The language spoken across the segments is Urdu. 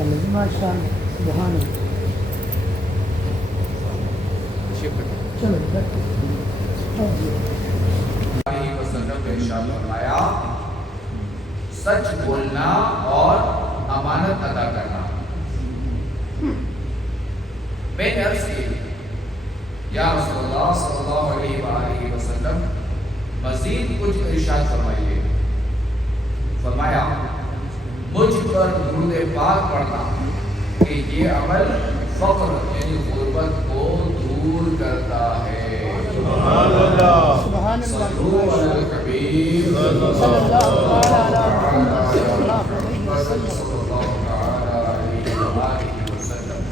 ماشاء اللہ سبحان اللہ چلو فرمایا سچ بولنا اور امانت ادا کرنا. میں نے عرض کی یا رسول اللہ صلی اللہ علیہ وآلہ وسلم مزید کچھ ارشاد فرمائیے. فرمایا مجھ پر درود پاک پڑھنا کہ یہ عمل فقر یعنی غربت کو دور کرتا ہے. سبحان اللہ سبحان صلو علی الحبیب صلی اللہ علیہ وسلم.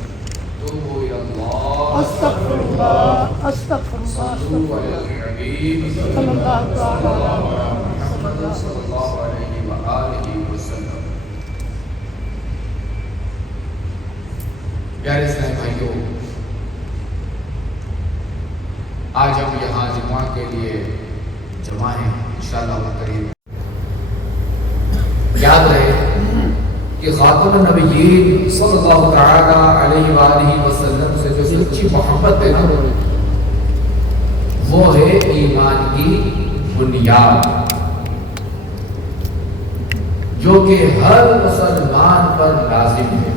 توبوا الی اللہ استغفر اللہ استغفر صلو اللہ علی الحبیب صلی اللہ علیہ محمد صلی اللہ علیہ وآلہ وسلم. پیارے اسلامی بھائیوں، آج ہم یہاں جمعہ کے لیے جمع ہیں. انشاءاللہ کریم یاد رہے کہ خاتم النبیین صلی اللہ تعالی علیہ وآلہ وسلم سے جو سچی محبت ہے نا وہ ہے ایمان کی بنیاد جو کہ ہر مسلمان پر لازم ہے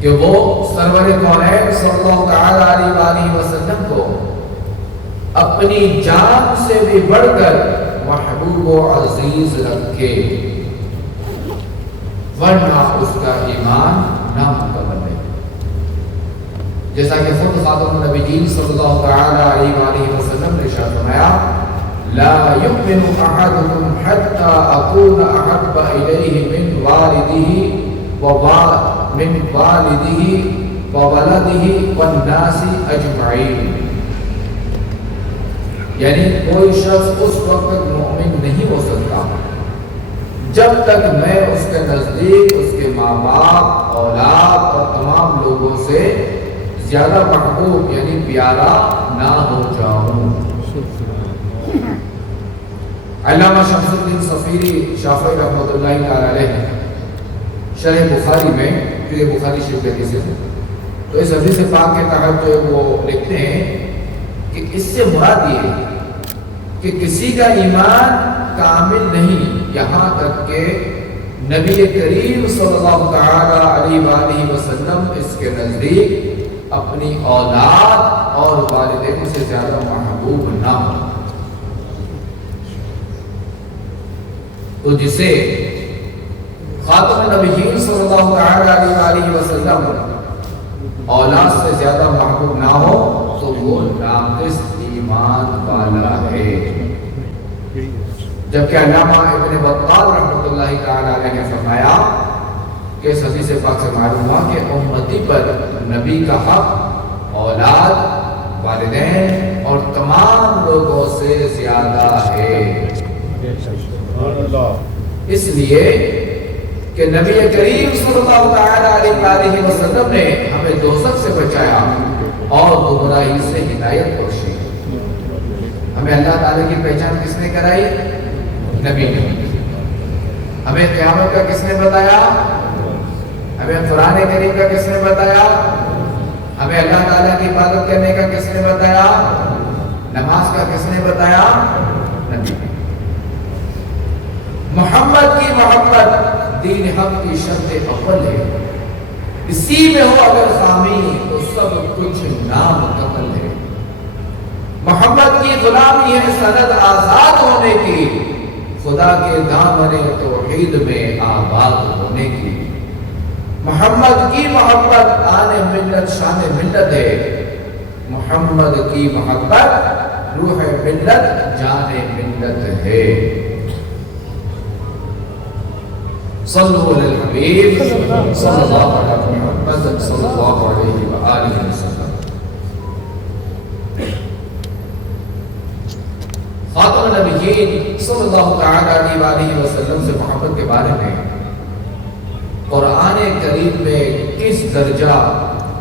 کہ وہ سرور کونین صلی اللہ تعالی علیہ وآلہ وسلم کو اپنی جان سے بھی بڑھ کر محبوب و عزیز رکھے، ورنہ اس کا ایمان نامکمل ہے. جیسا کہ خود خاتم النبیین صلی اللہ تعالی علیہ وآلہ وسلم نے ارشاد فرمایا لا یؤمن احدکم حتی اکون احب الیہ من والدہ وولدہ والناس اجمعین. یعنی کوئی شخص اس وقت مومن نہیں ہو سکتا جب تک میں اس کے نزدیک اس کے ماں باپ، اولاد اور تمام لوگوں سے زیادہ محبوب یعنی پیارا نہ ہو جاؤں. علامہ شمس الدین صفیری شافعی رحمۃ اللہ تعالی علیہ شرح بخاری میں پھر بخاری شریف کے حدیث ہے تو اس حدیث پاک کے تحت جو وہ لکھتے ہیں کہ اس سے مراد یہ ہے کہ کسی کا ایمان کامل نہیں یہاں تک کہ نبی کریم صلی اللہ تعالی علیہ وآلہ وسلم اس کے نزدیک اپنی اولاد اور والدین سے زیادہ محبوب نہ ہو. تو جسے خاتم النبیین صلی اللہ تعالی علیہ وآلہ وسلم اولاد سے زیادہ محبوب نہ ہو تو وہ ناقص ایمان والا ہے. جبکہ علامہ ابن بطال رحمۃ اللہ تعالی علیہ نے فرمایا کہ اس حدیث پاک سے معلوم ہوا کہ امتی پر نبی کا حق اولاد، والدین اور تمام لوگوں سے زیادہ ہے. اس لیے کہ نبی کریم صلی اللہ تعالی علیہ وسلم نے ہمیں دوزخ سے بچایا اور گمراہی سے ہدایت بخشی. ہمیں اللہ تعالی کی پہچان کس نے کرائی؟ نبی نے. ہمیں قیامت کا کس نے بتایا؟ ہمیں قرآن کریم کا کس نے بتایا؟ ہمیں اللہ تعالیٰ کی عبادت کرنے کا کس نے بتایا؟ نماز کا کس نے بتایا؟ نبی نے. محمد کی محبت دین حق کی شرط اول ہے. اسی میں ہو اگر خامی تو سب کچھ نامکمل ہے. محمد کی غلامی ہے سند آزاد ہونے کی، خدا کے دامن توحید میں آباد ہونے کی. محمد کی محبت آن ملت شان ملت ہے. محمد کی محبت روح ملت جان ملت ہے. صلو علی الحبیب صلی اللہ علیہ محمد صلی اللہ علیہ وآلہ وسلم. خاتم النبیین صلی اللہ تعالی علیہ وآلہ وسلم سے محبت کے بارے میں قرآن کریم میں کس درجہ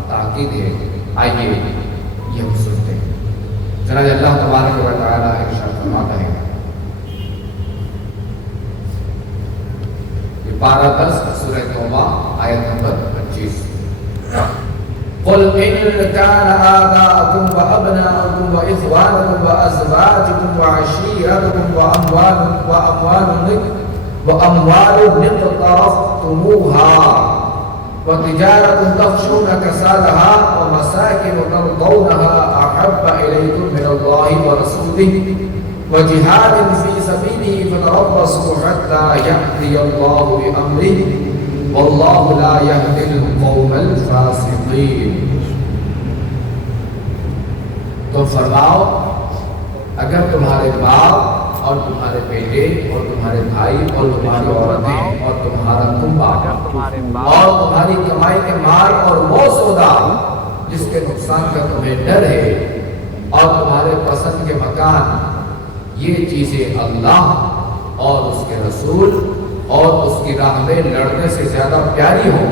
تاکید ہے، آئیے یہ ہم سنتے ہیں. چنانچہ اللہ تبارک و تعالی ارشاد فرماتا ہے 12-10 سورہ توبہ آیت نمبر 25. قل ان كان آباؤكم وأبناؤكم وإخوانكم وأزواجكم وعشيرتكم وأموال اقترفتموها وتجارة تخشون كسادها ومساكن ترضونها أحب إليكم من الله ورسوله وجهاد في سبيله فتربصوا حتى يأتي الله بأمره والله لا يهدي القوم الفاسقين. تو فرماؤ اگر تمہارے باپ اور تمہارے بیٹے اور تمہارے بھائی اور تمہاری عورتیں اور تمہارا کنبہ اور تمہاری کمائی کے مال اور وہ سودا جس کے نقصان کا تمہیں ڈر ہے اور تمہارے پسند کے مکان، یہ چیزیں اللہ اور اس کے رسول اور اس کی راہ میں لڑنے سے زیادہ پیاری ہو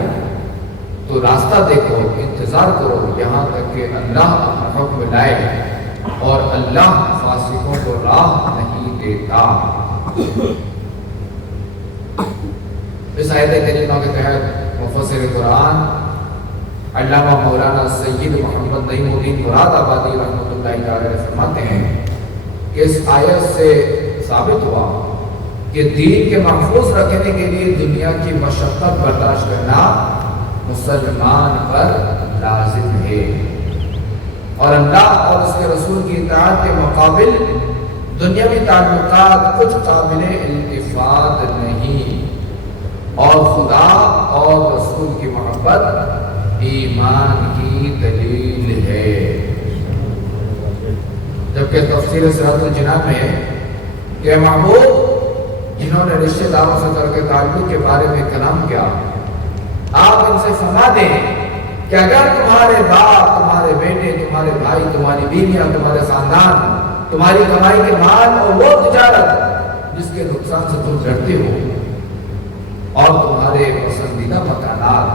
تو راستہ دیکھو، انتظار کرو یہاں تک کہ اللہ اپنا حکم لائے، اور اللہ فاسقوں کو راہ نہیں دیتا. اس آیت کریمہ کے تحت مفسر قرآن علامہ مولانا سید محمد نعیم الدین مراد آبادی رحمۃ اللہ علیہ فرماتے ہیں کہ اس آیت سے ثابت ہوا کہ دین کے محفوظ رکھنے کے لیے دنیا کی مشقت برداشت کرنا مسلمان پر لازم ہے، اور اللہ اور اس کے رسول کی اطاعت کے مقابل دنیاوی تعلقات کچھ قابل التفات نہیں، اور خدا اور رسول کی محبت ایمان کی دلیل ہے. جبکہ تفسیر صراط الجنان میں کہ محبوب جنہوں نے رشتہ داروں سے کر کے تعلق کے بارے میں کلام کیا، آپ ان سے فرما دیں کہ اگر تمہارے باپ، تمہارے بیٹے، تمہارے بھائی، تمہاری بیویاں، تمہارے خاندان، تمہاری کمائی کے مال اور وہ تجارت جس کے نقصان سے تم ڈرتے ہو اور تمہارے پسندیدہ مکانات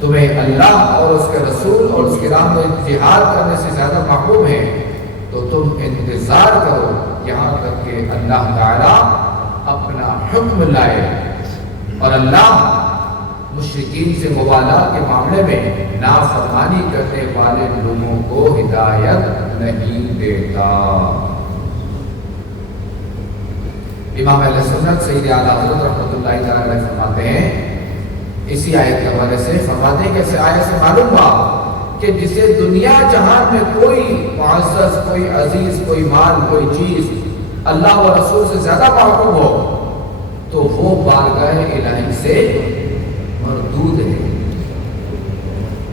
تمہیں اللہ اور اس کے رسول اور اس کی راہ میں جہاد کرنے سے زیادہ محبوب ہیں تو تم انتظار کرو یہاں تک کہ اللہ تعالیٰ اپنا حکم لائے. اور اللہ مشرکین سے مبالات کے معاملے میں نافرمانی کرنے والے لوگوں کو ہدایت نہیں دیتا. امام اہل سنت سید اعلیٰ حضرت رحمۃ اللہ علیہ فرماتے ہیں اسی آیت کے حوالے سے، فرماتے ہیں کہ اس آیت سے معلوم ہوا کہ جسے دنیا جہان میں کوئی معزز، کوئی عزیز، کوئی مال، کوئی چیز اللہ و رسول سے زیادہ محبوب ہو تو وہ بارگاہ الہی سے مردود ہے.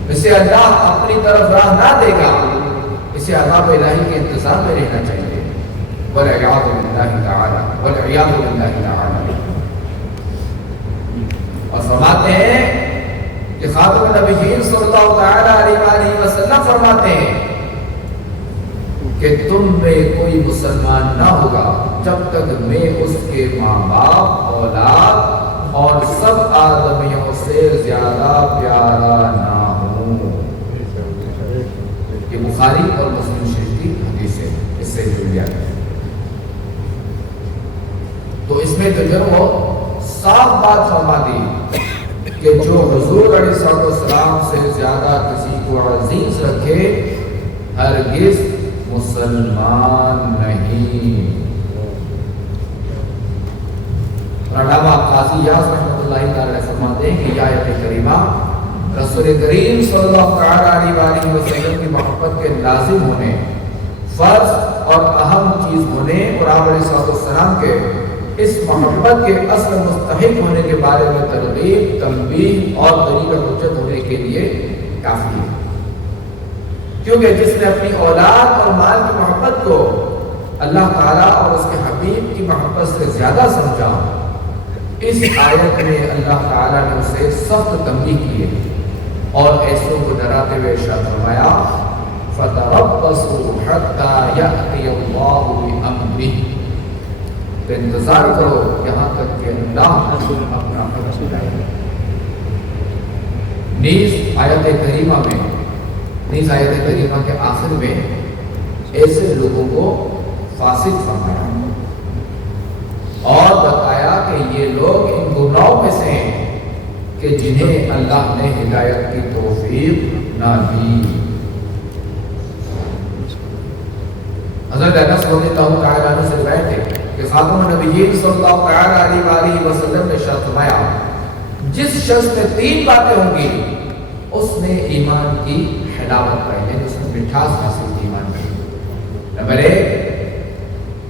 اسے اللہ اپنی طرف راہ نہ دے گا، اسے عذاب الہی کے انتظار میں رہنا چاہیے. والعیاذ باللہ تعالی، والعیاذ باللہ تعالی. اور فرماتے ہیں کہ خاتم النبیین صلی اللہ تعالی علیہ وسلم فرماتے ہیں کہ تم میں کوئی مسلمان نہ ہوگا جب تک میں اس کے ماں باپ، اولاد اور سب آدمیوں سے زیادہ پیارا نہ ہوں. یہ بخاری اور مسلم شریف کی حدیث ہے، اس سے جڑ گیا. تو اس میں تو جو وہ صاف بات فرما دی کہ جو حضور علیہ السلام سے زیادہ کسی کو عزیز رکھے ہرگز مسلمان نہیں. علامہ قاضی یاس رحمۃ اللہ تعالی فرماتے ہیں کہ یہ آیت کریمہ رسول کریم صلی اللہ علیہ وسلم کی محبت کے لازم ہونے، فرض اور اہم چیز ہونے اور آپ علیہ السلام کے اس محبت کے اصل مستحق ہونے کے بارے میں ترغیب، تنبیہ اور دلیل حجت ہونے کے لیے کافی ہے. کیونکہ جس نے اپنی اولاد اور مال کی محبت کو اللہ تعالیٰ اور اس کے حبیب کی محبت سے زیادہ سمجھا، اس آیت میں اللہ تعالیٰ نے اسے سخت تنبیہ کی ہے اور ایسوں کو ڈراتے ہوئے ارشاد فرمایا فَتَرَبَّصُوا حَتَّى يَأْتِيَ اللَّهُ بِأَمْرِهِ. تو انتظار کرو یہاں تک کہ اللہ اپنا حکم لائے. نیز آیت کریمہ کے آخر میں ایسے لوگوں کو فاسق فرمایا اور بتایا کہ یہ لوگ ان گناہوں میں سے ہیں کہ جنہیں اللہ نے ہدایت کی توفیق نہ دی۔ حضرت انس رضی اللہ تعالیٰ عنہ سے روایت ہے کہ خاتم النبیین صلی اللہ تعالیٰ علیہ وآلہ وسلم نے ارشاد فرمایا، جس شخص میں 3 باتیں ہوں گی اس نے ایمان کی حلاوت پائی، یعنی اس نے مٹھاس حاصل کی ایمان کی۔ نمبر 1،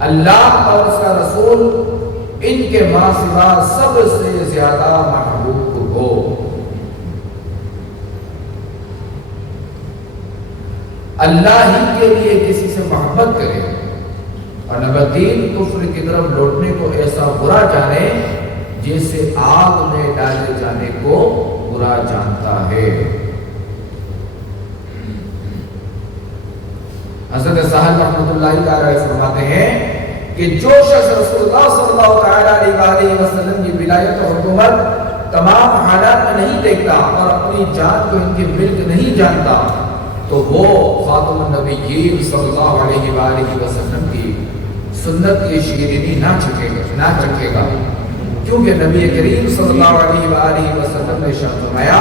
اللہ اور اس کا رسول ان کے ماں سوا سب سے زیادہ محبوب ہو۔ اللہ ہی کے لیے کسی سے محبت کرے۔ اور نمبر 3، کفر کی طرف لوٹنے کو ایسا برا جانے جیسے آگ میں ڈالے جانے کو برا جانتا ہے۔ حضرت سہل رحمۃ اللہ تعالی فرماتے ہیں کہ جو شخص رسول اللہ صلی اللہ تعالیٰ علیہ وسلم کی ولایت اور حکومت تمام حالات میں نہیں دیکھتا اور اپنی جان کو ان کی ملک نہیں جانتا تو وہ خاتم النبیین صلی اللہ علیہ وآلہ وسلم کی سنت کی شیرینی نہ چکھے گا، کیونکہ نبی کریم صلی اللہ علیہ وآلہ وسلم نے ارشاد فرمایا،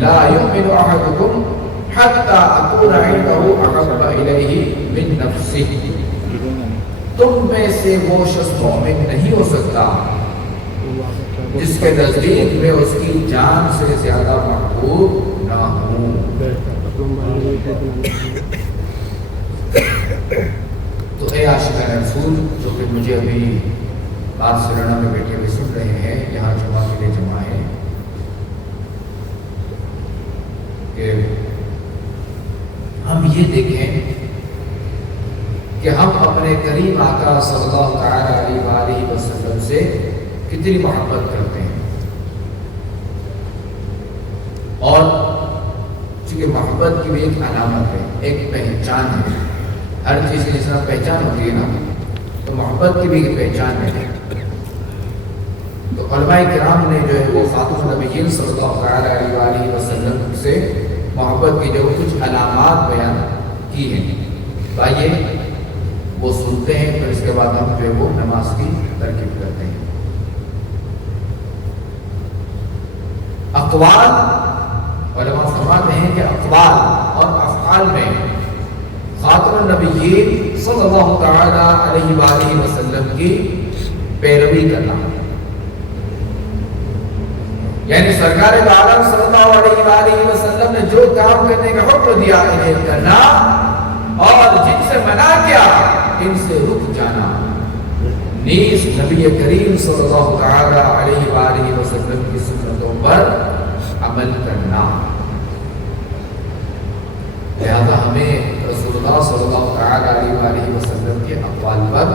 لا یؤمن احدکم حتی اکون عنده احب الیہ من نفسہ، تم میں سے وہ شخص مومن نہیں ہو سکتا جس کے نزدیک میں اس کی جان سے زیادہ محبوب نہ ہوں۔ تو اے عاشقان رسول جو کہ مجھے ابھی بارسلونا میں بیٹھے ہوئے سن رہے ہیں، یہاں جمعہ کے لیے جمع ہے، کہ ہم یہ دیکھیں کہ ہم اپنے کریم آقا صلی اللہ تعالیٰ علیہ وآلہ وسلم سے کتنی محبت کرتے ہیں، اور چونکہ محبت کی بھی ایک علامت ہے، ایک پہچان ہے، ہر چیز کی جس طرح پہچان ہوتی ہے نا، تو محبت کی بھی ایک پہچان ہے۔ تو علماء کرام نے جو ہے وہ خاتم النبیین صلی اللہ تعالیٰ علیہ وآلہ وسلم سے محبت کی جو کچھ علامات بیان کی ہیں، آئیے وہ سنتے ہیں، پھر اس کے بعد ہم جو ہے وہ نماز کی ترکیب کرتے ہیں۔ اقوال، علماء فرماتے ہیں کہ اقوال اور افعال میں خاتم النبیین صلی اللہ تعالیٰ علیہ وآلہ وسلم کی پیروی کرنا، یعنی سرکار دو عالم صلی اللہ علیہ وآلہ وسلم نے جو کام کرنے کا حکم دیا انہیں کرنا، اور جن سے منع کیا ان سے رک جانا، نیز نبی کریم صلی اللہ تعالیٰ علیہ وآلہ وسلم کی سنتوں پر عمل کرنا۔ لہذا ہمیں رسول اللہ صلی اللہ تعالیٰ علیہ وآلہ وسلم کے اقوال پر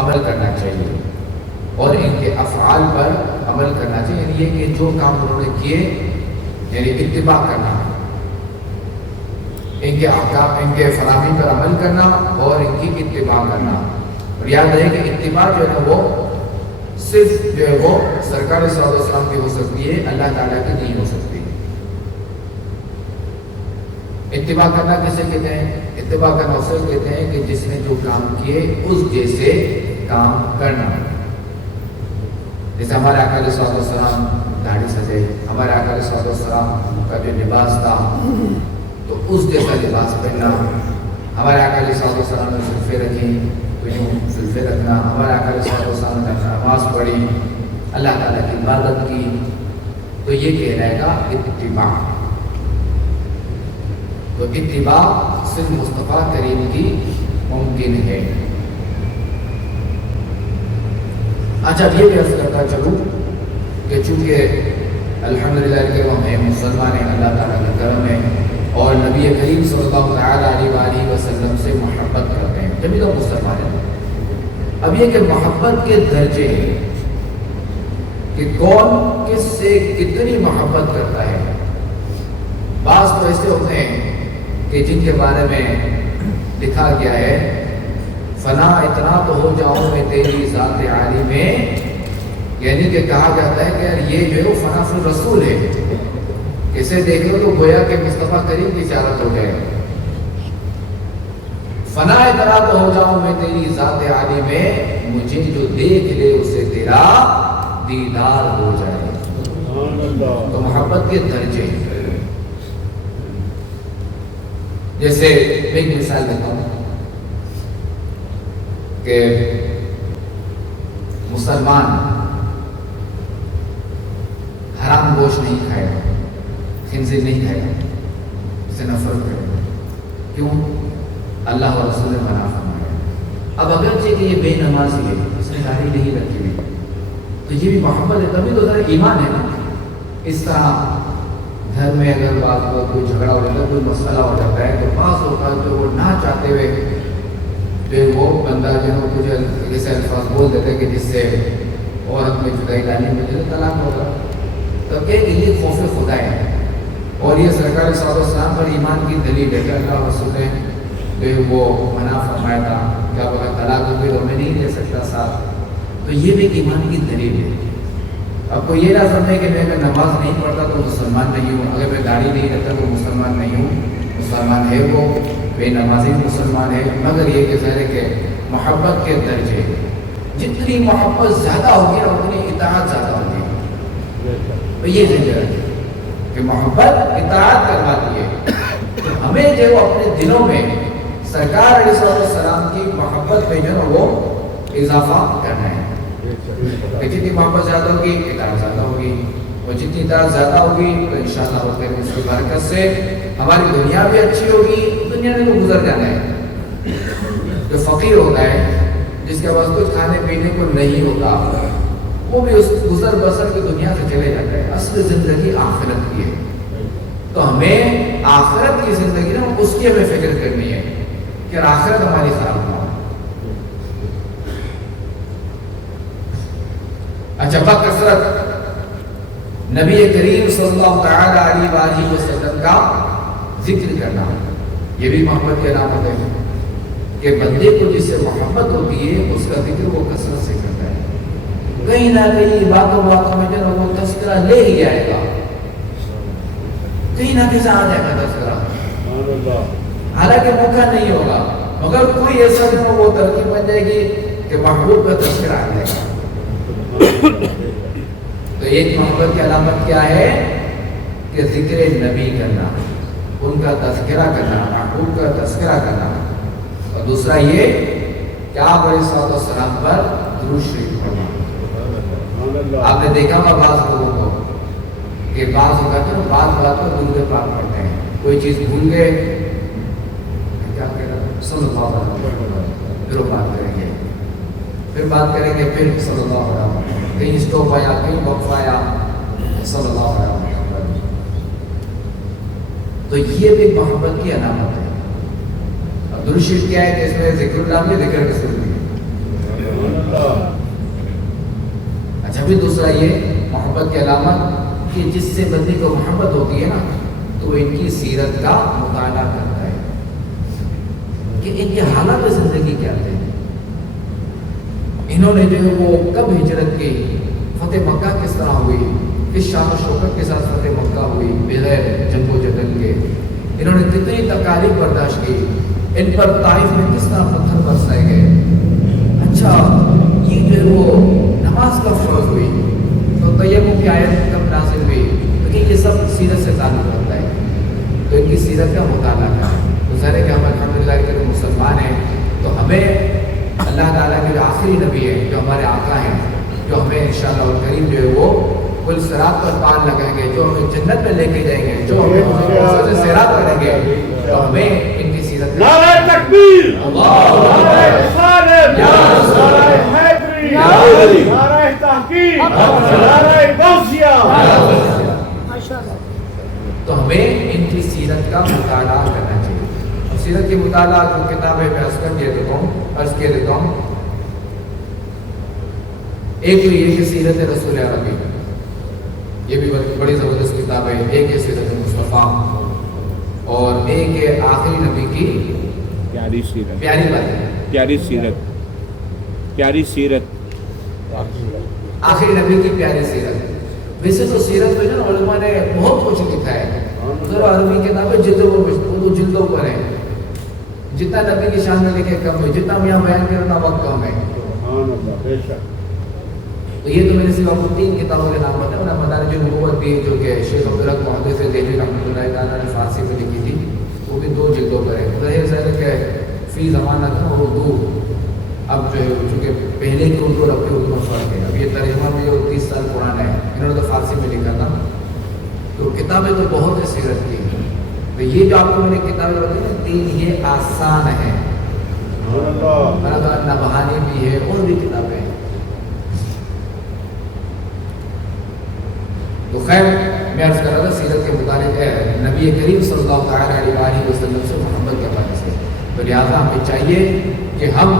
عمل کرنا چاہیے اور ان کے افعال پر عمل کرنا چاہیے، یعنی یہ کہ جو کام انہوں نے کیے یعنی اتباع کرنا، ان کے احکام، ان کے فرامین پر عمل کرنا اور ان کی اتباع کرنا۔ اور یاد رہے کہ اتباع جو ہے نا وہ صرف جو ہے وہ سرکار صلی اللہ علیہ وسلم کی ہو سکتی ہے، اللہ تعالیٰ کی نہیں ہو سکتی۔ اتباع کرنا کسے کہتے ہیں؟ اتباع کرنا اسے کہتے ہیں کہ جس نے جو کام کیے اس جیسے کام کرنا۔ جیسے ہمارے آقا علیہ السلام داڑھی سجے، ہمارے آقا علیہ السلام کا جو لباس تھا تو اس جیسا لباس پہننا، ہمارے آقا علیہ السلام نے زلفیں رکھی تو یوں زلفیں رکھنا، ہمارے آقا علیہ السلام نے نماز پڑھی، اللہ تعالیٰ کی عبادت کی، تو یہ کہلائے گا اتباع۔ تو اتباع صرف مصطفیٰ کریم کی ممکن ہے۔ اچھا یہ بھی عرض کرتا چلوں کہ چونکہ الحمدللہ کہ ہم ہیں مسلمان ہیں، اللہ تعالیٰ کا کرم ہے اور نبی کریم صلی اللہ تعالیٰ علیہ وآلہ وسلم سے محبت کرتے ہیں، جبھی تو مسلمان ہیں۔ اب یہ کہ محبت کے درجے ہیں کہ کون کس سے کتنی محبت کرتا ہے۔ بعض تو ایسے ہوتے ہیں کہ جن کے بارے میں لکھا گیا ہے فنا اتنا تو ہو جاؤں میں تیری ذات عالی میں، یعنی کہ کہا جاتا ہے کہ یار یہ جو ہے وہ فنا فی الرسول ہے، اسے دیکھ لو تو گویا کہ مصطفیٰ کریم کی زیارت ہو جائے۔ فنا اتنا تو ہو جاؤں میں تیری ذات عالی میں، مجھے جو دیکھ لے اسے تیرا دیدار ہو جائے. تو محبت کے درجے, جیسے ایک مثال دیتا ہوں کہ مسلمان حرام گوشت نہیں کھائے گا, خنزیر نہیں کھائے گا, اسے نفرت کرے گا. کیوں؟ اللہ اور رسول نے منع فرمایا. اب اگرچہ کہ یہ بے نمازی ہے, اس نے داڑھی نہیں رکھی ہوئی, تو یہ بھی محبت ہے, تبھی تو ذرا ایمان ہے نا. اس طرح گھر میں اگر بعض وقت کوئی جھگڑا ہو جاتا ہے, کوئی مسئلہ ہو جاتا ہے, تو بعض ہوتا ہے جو وہ نہ چاہتے ہوئے پھر وہ بندہ جو ہے کچھ ایسے الفاظ بول دیتے ہیں کہ جس سے عورت میں جدائی لانے میں جو طلاق ہوگا. تب کہ یہ خوف خدا ہے, اور یہ سرکار صلی اللہ علیہ وسلم پر ایمان کی دلیل ہے کہ اللہ رسول نے جو وہ منع فرمایا تھا کہ اب اگر طلاق ہوگی تو میں نہیں دے سکتا ساتھ. تو یہ بھی ایک ایمان کی دلیل ہے. اب کو یہ نہ سمجھے کہ میں اگر نماز نہیں پڑھتا تو مسلمان نہیں ہوں, اگر میں داڑھی نہیں رکھتا تو مسلمان نہیں ہوں. مسلمان ہے وہ, بے نمازی مسلمان ہے, مگر یہ کہ ظاہر ہے کہ محبت کے درجے, جتنی محبت زیادہ ہوگی نا اتنی اطاعت زیادہ ہوگی. تو یہ ذکر ہے کہ محبت اطاعت کرواتی ہے. تو ہمیں جو اپنے دلوں میں سرکار علیہ السلام کی محبت میں جو ہے وہ اضافہ کرنا ہے. کہ جتنی محبت زیادہ ہوگی اطاعت زیادہ ہوگی, اور جتنی اطاعت زیادہ ہوگی تو انشاءاللہ اس کی برکت سے ہماری دنیا بھی اچھی ہوگی. دنیا نے تو گزر جانا ہے. جو فقیر ہوتا ہے, جس کے پاس کچھ کھانے پینے کو نہیں ہوتا, وہ بھی اس گزر بسر کی دنیا سے چلے جاتا ہے. اصل زندگی آخرت کی ہے. تو ہمیں آخرت کی زندگی نا اس کی ہمیں فکر کرنی ہے کہ آخرت ہماری خراب نہ ہو. اچھا, بکثرت نبی کریم صلی اللہ تعالی علیہ وآلہ وسلم کا ذکر کرنا, یہ بھی محبت کی علامت ہے کہ بندے کو جس سے محبت ہوتی ہے اس کا ذکر وہ کثرت سے کرتا ہے. کہیں نہ کہیں باتوں میں جو وہ تذکرہ لے ہی آئے گا, کہیں نہ کہیں آ جائے گا تذکرہ, حالانکہ موقع نہیں ہوگا, مگر کوئی ایسا دن وہ ترکیب بن جائے گی کہ محبوب کا تذکرہ آ جائے گا. تو ایک محبت کی علامت کیا ہے کہ ذکر نبی کرنا, ان کا تذکرہ کرنا, محبوب کا تذکرہ کرنا. اور دوسرا یہ کہ آپ علیہ السلام پر درود شریف پڑھنا. آپ نے دیکھا ہوگا بعض لوگوں کو کہ بعض اوقات نا بات پر درود پاک پڑھتے ہیں. کوئی چیز بھول گئے, کیا کہہ رہا صلی اللہ علیہ وسلم, پھر وہ بات کریں گے, پھر بات کریں گے, پھر صلی اللہ علیہ وسلم, کہیں اسٹاپ آیا, کہیں وقف آیا, صلی اللہ علیہ وسلم. تو یہ بھی محبت کی علامت ہے. اب درود شریف کیا ہے کہ اس میں ذکر اللہ بھی, ذکر رسول بھی. اچھا, بھی دوسرا یہ محبت کی علامت کہ جس سے بندے کو محبت ہوتی ہے نا تو وہ ان کی سیرت کا مطالعہ کرتا ہے کہ ان کے حالات زندگی کیا تھے, انہوں نے جو ہے وہ کب ہجرت کی, فتح مکہ کس طرح ہوئی, کس شان و شوکت کے ساتھ فتح مکہ ہوئی بغیر جنگ و جدل کے, انہوں نے کتنی تکالیف برداشت کی, ان پر طائف میں کس طرح پتھر برسائے گئے. اچھا, یہ جو ہے وہ نماز کب فرض ہوئی, تو تیمم کی آیت کب نازل ہوئی, تو یہ سب سیرت سے تعلق رکھتا ہے. تو ان کی سیرت کا مطالعہ کریں. تو ظاہر ہے کہ ہم الحمدللہ کہ مسلمان ہیں, تو ہمیں اللہ تعالیٰ کے جو آخری نبی ہے, جو ہمارے آقا ہیں, جو ہمیں انشاءاللہ الکریم جو ہے وہ پل صراط پر پار لگائیں گے, جو ہمیں جنت میں لے کے جائیں گے, جو ہمیں صراط کریں گے, تو ہمیں ان کی سیرت. نعرہ تکبیر, نعرہ رسالت, نعرہ حیدری, نعرہ تحقیق, نعرہ غوثیہ. تو ہمیں ان کی سیرت کا مطالعہ کرنا چاہیے. سیرت کی مطالعہ جو کتابیں میں عرض کر دیتا ہوں, ایک تو یہ کہ سیرت رسول عربی, یہ بھی بڑی زبردست کتاب ہے. ایک ہے سیرت مصطفیٰ, اور ایک ہے آخری نبی کی پیاری سیرت, پیاری باتیں, پیاری سیرت, پیاری سیرت, آخری نبی کی پیاری سیرت. ویسے تو سیرت میں جو علماء نے بہت کچھ لکھا ہے, عربی کتابیں جلدوں پر ہیں, جتنا نبی کی شان میں لکھے کم ہے, جتنا ہم یہاں بیان کرنا وقت کم ہے. تو یہ تو میں نے صرف آپ کو 3 کتابوں کے نام بتائے. انہیں مدارج النبوت بھی جو کہ شیخ عبدالحق محدث دہلوی رحمۃ اللہ تعالیٰ نے فارسی میں لکھی تھی, وہ بھی 2 جلدوں پر ہے. ظاہر ہے کہ فی زمانہ تھا اردو, اب جو ہے چونکہ پہلے کی اردو اور اب کی اردو میں فرق ہے. اب یہ ترجمہ بھی جو 30 سال پرانا ہے, انہوں نے تو فارسی میں لکھا تھا. تو کتابیں تو بہت ہے سیرت کی. تو یہ جو آپ کو میں نے کتابیں بتائی نا 3, یہ آسان ہے. نبہانی بھی ہے اور بھی کتابیں ہیں. تو خیر میں عرض کر رہا تھا سیرت کے متعلق ہے نبی کریم صلی اللہ تعالیٰ علیہ وسلم سے محبت کے حوالے سے. تو لہٰذا ہمیں چاہیے کہ ہم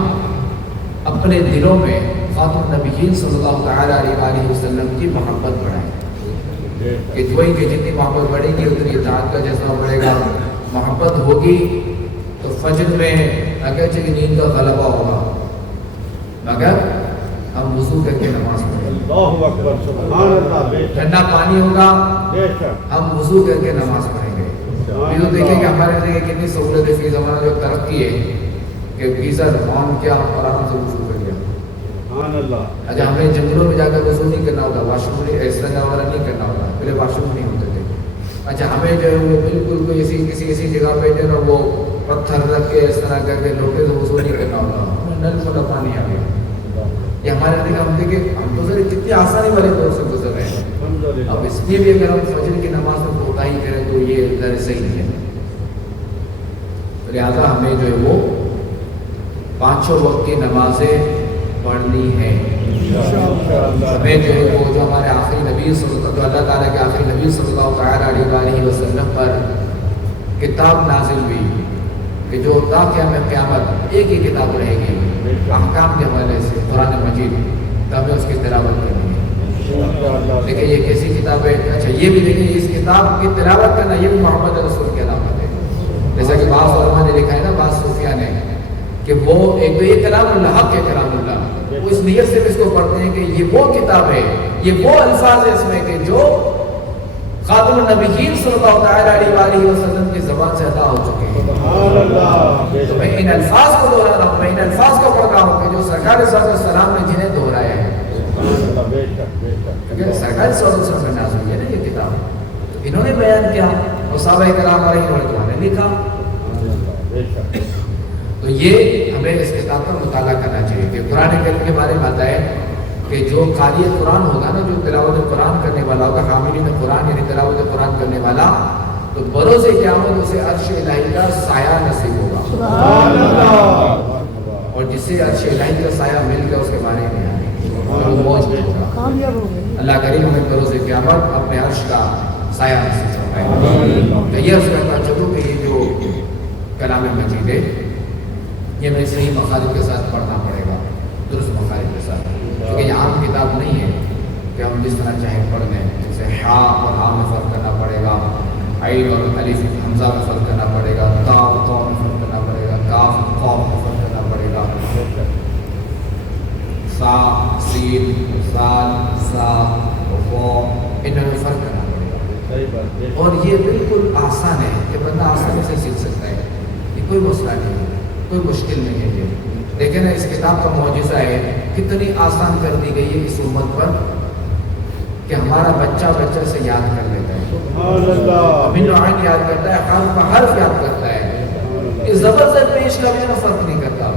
اپنے دلوں میں خاتم النبیین صلی اللہ تعالیٰ علیہ وسلم کی محبت بڑھائیں. کہ کوئی کہ جتنی محبت بڑھے گی اتنی اطاعت کا جذبہ بڑھے گا. محبت ہوگی تو فجر میں اگرچہ کہ نیند کا غلبہ ہوگا مگر ہم وضو کر کے نماز پڑھیں. اللہ اکبر سبحان اللہ. ٹھنڈا پانی ہوگا ہم وضو کر کے نماز پڑھیں گے. یہ تو دیکھیں کہ ہمارے لیے کتنی سہولت ہے فی زمانہ جو ترقی ہے کہ گیزر آن کیا اور آرام سے وضو کر لیا. اچھا ہمیں جنگلوں میں جا کر وضو نہیں کرنا ہوتا, واش روم نہیں استنجا وغیرہ نہیں کرنا ہوتا, پہلے واش روم نہیں ہوتے تھے. اچھا ہمیں جو ہے وہ بالکل کوئی کسی ایسی جگہ پہ جو ہے وہ پتھر رکھ کے اس طرح کر کے لوٹے سے وضو نہیں کرنا ہوتا. ہمیں نل کھلا پانی آ گیا. یہ ہمارے لیے ہم دیکھیں ہم تو سر کتنی آسانی والے دور سے گزر رہے ہیں. اب اس لیے بھی اگر ہم فجر کی نماز میں کوتاہی کریں تو یہ ذرا صحیح نہیں ہے. لہٰذا ہمیں جو ہے وہ 5 وقت کی نمازیں پڑھنی ہے. ہمیں جو ہے وہ جو ہمارے آخری نبی اللہ تعالیٰ کے آخری نبی صلی اللہ تعالیٰ علیہ وسلم پر کتاب نازل ہوئی کہ جو تا قیامت ایک ہی کتاب رہے گی احکام کے حوالے سے, قرآن مجید, تب اس کی تلاوت کرنی ہے. لیکن یہ کیسی کتاب ہے؟ اچھا یہ بھی دیکھیں اس کتاب کی تلاوت کرنا یہ بھی محمد رسول کی علامت ہے. جیسا کہ بعض علماء نے لکھا ہے نا, بعض صوفیہ نے, کہ وہ ایک تو یہ کلام اللہ حق ہے کلام اللہ, وہ اس نیت سے بھی اس کو پڑھتے ہیں کہ یہ وہ کتاب ہے, یہ وہ الفاظ ہے اس میں کہ جو خاتم النبیین صلی اللہ تعالیٰ علیہ وسلم کی زبان سے عطا ہو چکے ہیں. تو میں ان الفاظ کو دہرا رہا ہوں, میں ان الفاظ کو پڑھ رہا ہوں کہ جو سرکار صلی اللہ علیہ وسلم نے جنہیں دہرایا ہے. سرکار صلی اللہ علیہ وسلم میں نازل ہوئی ہے نا یہ کتاب, تو انہوں نے بیان کیا اور صحابہ کرام علیہ رضوان نے لکھا. تو یہ ہمیں اس کتاب کا مطالعہ کرنا چاہیے کہ قرآن کریم کے بارے میں آتا ہے کہ جو قاری قرآن ہوگا نا, جو تلاوت قرآن کرنے والا ہوگا, حاملین قرآن یعنی تلاوت قرآن کرنے والا, تو بروز قیامت اسے عرش الہی کا سایہ نصیب ہوگا. اور جس سے عرش الہی کا سایہ مل کر اس کے بارے میں اللہ کریم ہمیں بروز قیامت اپنے عرش کا سایہ نصیب فرمائے. تو یہ عرض کرتا چلوں کہ یہ جو کلام مجید ہے یہ میں صحیح مخارج کے ساتھ پڑھنا پڑے گا, درست مخارج کے ساتھ, کیونکہ یہ عام کتاب نہیں ہے کہ ہم جس طرح چاہیں پڑھ لیں. جیسے ہا اور ہا میں فرق کرنا پڑے گا, عین اور الف حمزہ میں فرق کرنا پڑے گا, تا اور طا میں فرق کرنا پڑے گا, کاف قاف میں فرق کرنا پڑے گا, سا سین سال سا و ان میں فرق کرنا پڑے گا. اور یہ بالکل آسان ہے کہ بندہ آسانی سے سیکھ سکتا ہے, یہ کوئی مسئلہ نہیں ہے, کوئی مشکل نہیں ہے. یہ لیکن اس کتاب کا معجزہ ہے کتنی آسان کر دی گئی ہے اس امت پر کہ ہمارا بچہ سے یاد کر لیتا ہے, امین عین یاد کرتا ہے, حرف پر حرف یاد کرتا ہے. اس زبردست پیش کا بھی فرق نہیں کرتا.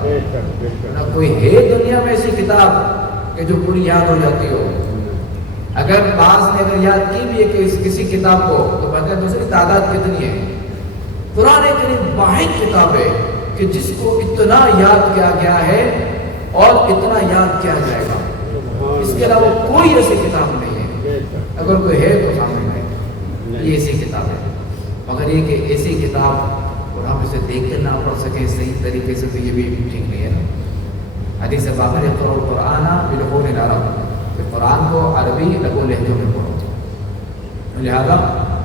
نہ کوئی ہے دنیا میں ایسی کتاب کہ جو پوری یاد ہو جاتی ہو. اگر بعض نے اگر یاد کی بھی ہے کہ کسی کتاب کو, تو بہتر دوسری تعداد کتنی ہے. قرآن کریم واحد کتاب ہے کہ جس کو اتنا یاد کیا گیا ہے اور اتنا یاد کیا جائے گا. اس کے علاوہ کوئی ایسی کتاب نہیں ہے. اگر کوئی ہے تو سامنے ہے, یہ ایسی کتاب ہے. مگر یہ کہ ایسی کتاب اور ہم اسے دیکھ کر نہ پڑھ سکیں صحیح طریقے سے, تو یہ بھی ٹھیک نہیں ہے نا. حدیث پاک میں اقرؤوا القرآن بلغت العرب, کہ قرآن کو عربی لغو لہجوں میں پڑھو. لہذا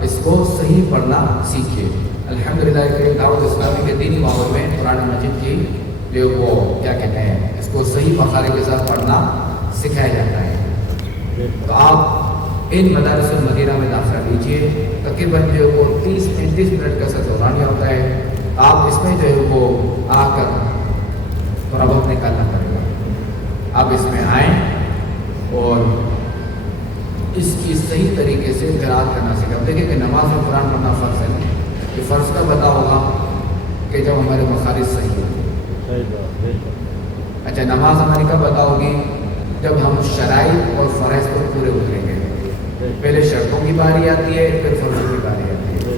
اس کو صحیح پڑھنا سیکھیے. الحمدللہ دعوت اسلامی کے دینی ماحول میں قرآن مجید کی جو وہ کیا کہتے ہیں اس کو صحیح مخارج کے ساتھ پڑھنا سکھایا جاتا ہے. تو آپ ان مدارس المدینہ میں داخلہ لیجیے. تقریباً جو وہ 30-35 منٹ کا سر دورانیہ ہوتا ہے. آپ اس میں جو ہے وہ آ کر تھوڑا وقت نکالنا پڑے گا. آپ اس میں آئیں اور اس کی صحیح طریقے سے قراءت کرنا سیکھیں. اب دیکھیں کہ نماز میں قرآن پڑھنا فرض ہے. یہ فرض کا پتا ہوگا کہ جب ہمارے مخارج صحیح ہوں. اچھا نماز ہماری کب پتا ہوگی؟ جب ہم شرائط اور فرائض کو پورے اتریں گے. پہلے شرطوں کی باری آتی ہے پھر فرضوں کی باری آتی ہے.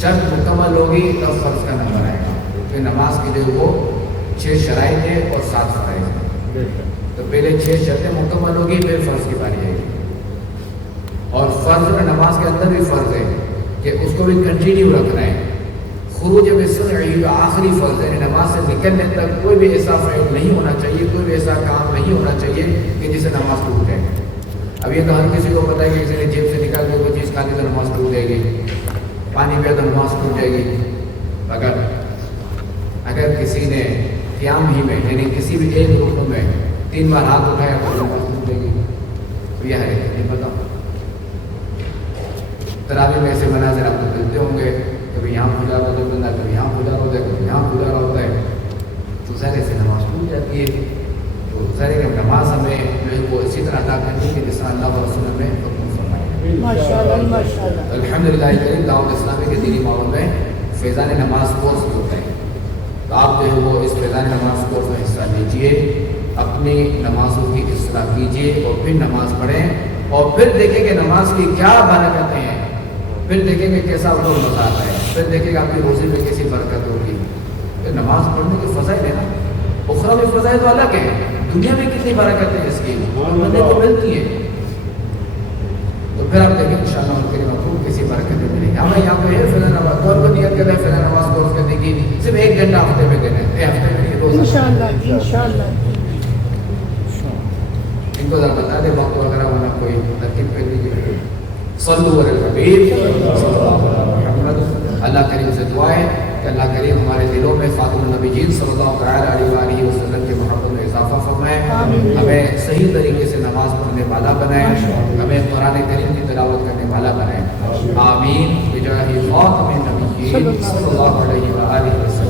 شرط مکمل ہوگی تب فرض کا نمبر آئے گا. پھر نماز کی جو وہ 6 شرائط ہے اور 7 فرائض ہیں. تو پہلے 6 شرطیں مکمل ہوگی پھر فرض کی باری آئے گی. اور فرض میں نماز کے اندر بھی فرض ہے کہ اس کو بھی کنٹینیو رکھنا ہے. خروج بسرعی کا آخری فرض ہے. نماز سے نکلنے تک کوئی بھی ایسا فعل نہیں ہونا چاہیے, کوئی بھی ایسا کام نہیں ہونا چاہیے کہ جس سے نماز ٹوٹ جائے. اب یہ تو ہر کسی کو پتہ ہے کہ کسی نے جیب سے نکال کے کوئی چیز کھا لی تو نماز ٹوٹ جائے گی, پانی پیا تو نماز ٹوٹ جائے گی. اگر کسی نے قیام ہی میں یعنی کسی بھی ایک رکن میں 3 بار ہاتھ اٹھایا تو نماز ٹوٹ جائے گی. تو یہ ہے نہیں پتا. تراویح میں ایسے مناظر آپ کو ملتے ہوں گے, کبھی یہاں پوجا ہوتا ہے بندہ, کبھی یہاں پوجا ہوتا ہے, کبھی یہاں پوجا ہوتا ہے. تو ظاہر سے نماز ٹوٹ جاتی ہے. تو ظاہر ہے کہ نماز ہمیں جو ہے وہ اسی طرح ادا کرنی ہے کہ جس طرح اللہ و رسول نے حکم فرمایا. ماشاءاللہ ماشاءاللہ. الحمدللہ کریم دعوت اسلامی کے دینی ماحول میں فیضان نماز کورس بھی ہوتا ہے. تو آپ جو ہے وہ اس فیضان نماز کورس میں حصہ لیجیے, اپنی نمازوں کی اصلاح کیجیے اور پھر نماز پڑھیں اور پھر دیکھیں کہ نماز کی کیا برکتیں ہیں, پھر دیکھیں گے کیسا آپ کو مزہ آتا ہے, پھر دیکھیں گے آپ کی روزی میں کیسی برکت ہوگی. پھر نماز پڑھنے کے فضائل ہے نا, اخروی فضائل تو الگ ہے, دنیا میں کتنی برکت ہے اس کی بندے کو ملتی ہے. تو پھر آپ دیکھیں انشاءاللہ ان کے مخلوق کسی برکت میں ملے گی. ہمیں یہاں پہ ہے فیضان نماز کون کو نیت کرے فیضان نماز کورس کرنے کی, صرف 1 گھنٹہ ہفتے میں دینا ہے, ہفتے میں روز انشاءاللہ انشاءاللہ. ان کو ذرا بتا دیں وقت وغیرہ ہونا کوئی ترتیب کر دیجیے. صلو علی الحبیب صلی اللہ علیہ محمد. اللہ کریم سے دعا ہے کہ اللہ کریم ہمارے دلوں میں خاتم النبی جین صلی اللہ علیہ وآلہ وسلم کے محبت میں اضافہ فرمائے, ہمیں صحیح طریقے سے نماز پڑھنے والا بنائے, ہمیں قرآن کریم کی تلاوت کرنے والا بنائے. آمین بجاہ خاتم النبیین صلی اللہ علیہ وآلہ وسلم.